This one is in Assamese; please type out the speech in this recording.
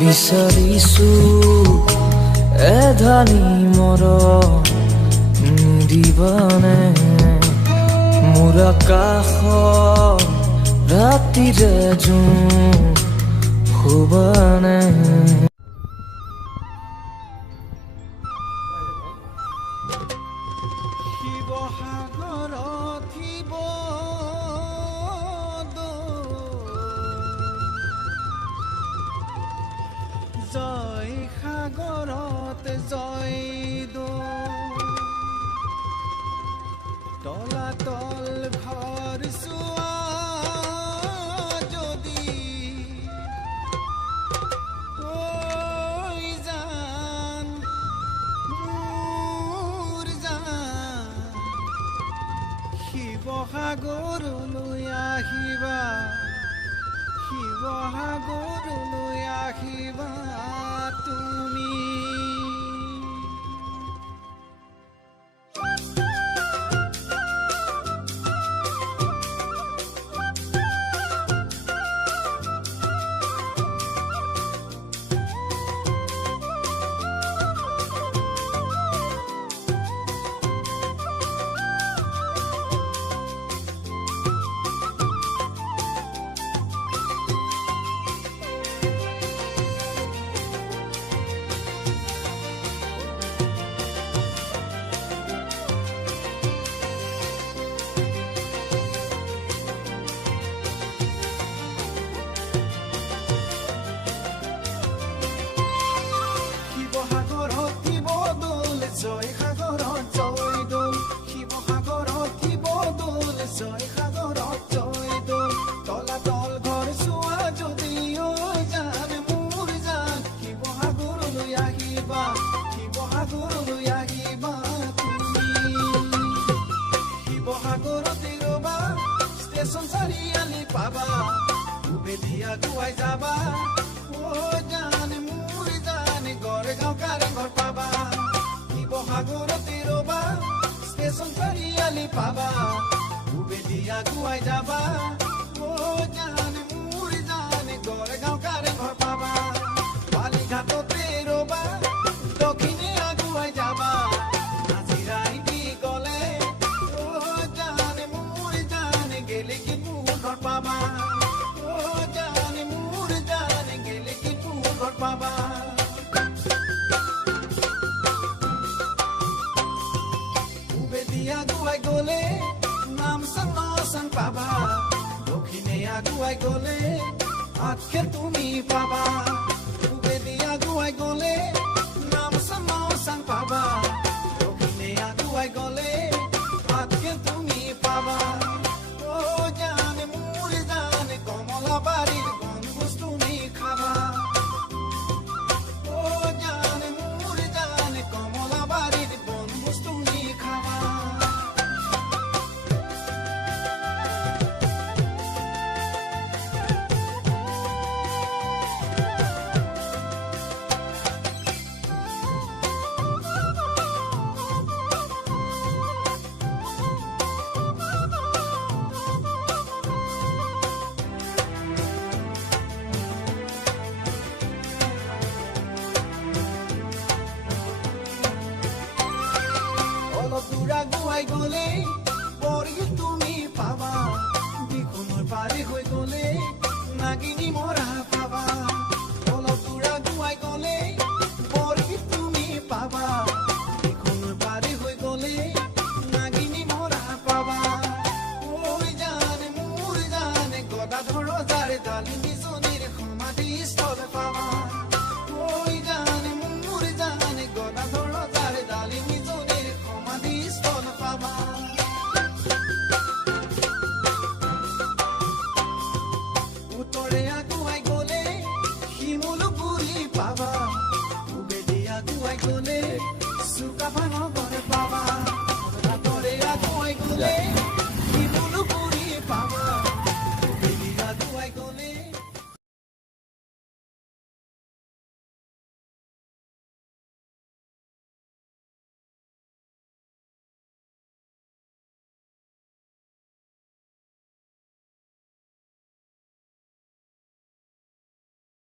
বিচাৰিছো এধানি মৰম নিদিবানে মোৰ আকাশ ৰাতিৰে জোন শুবানে জয় সাগৰত জয় তলাতল ঘৰ চোৱা যদি জান মোৰ জান শিৱসাগৰলৈ আহিবা শিৱসাগৰলৈ আহিবা তুমি জয় সাগৰত জয় দোল শিৱসাগৰত শিৱদৌল জয় সাগৰত জয় দোল তলাতল ঘৰ চোৱা যদি জান মোৰ জান শিৱসাগৰলৈ আহিবা শিৱসাগৰলৈ আহিবা তুমি শিৱসাগৰতে ৰবা ষ্টেচন চাৰিআলি পাবা উভেদি আগুৱাই যাবা জান মোৰ জান গড়গাঁও কাৰেংঘৰ পাবা শিৱসাগৰতে ৰবা ষ্টেচন চাৰিআলি পাবা উভেদি আগুৱাই যাবা জান মোৰ জান গড়গাঁও কাৰেংঘৰ পাবা বালিঘাটতে ৰবা দক্ষিণে আগুৱাই যাবা নাজিৰাই দি গ'লে জান মোৰ জান গেলেকী মোৰ ঘৰ পাবা জান মোৰ জান গেলেকী মোৰ ঘৰ পাবা আগুৱাই গ'লে নামচাং নচাং পাবা দক্ষিণে আগুৱাই গ'লে আঠখেল তুমি পাবা